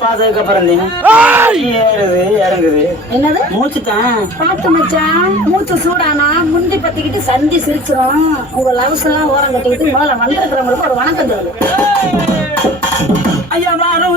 பார்த்ததுக்கு அப்புறம் ஏறுது இறங்குது என்னது மூச்சு தான் பார்த்து மச்சான் மூச்சு சூடானா முந்தி பத்திக்கிட்டு சந்தி சிரிச்சிரும் உங்க லவ்ஸ் எல்லாம் ஓரம் கட்டிக்கிட்டு முதல்ல வந்திருக்கிறவங்களுக்கு ஒரு வணக்கம் சொல்லு ஐயா மாறும்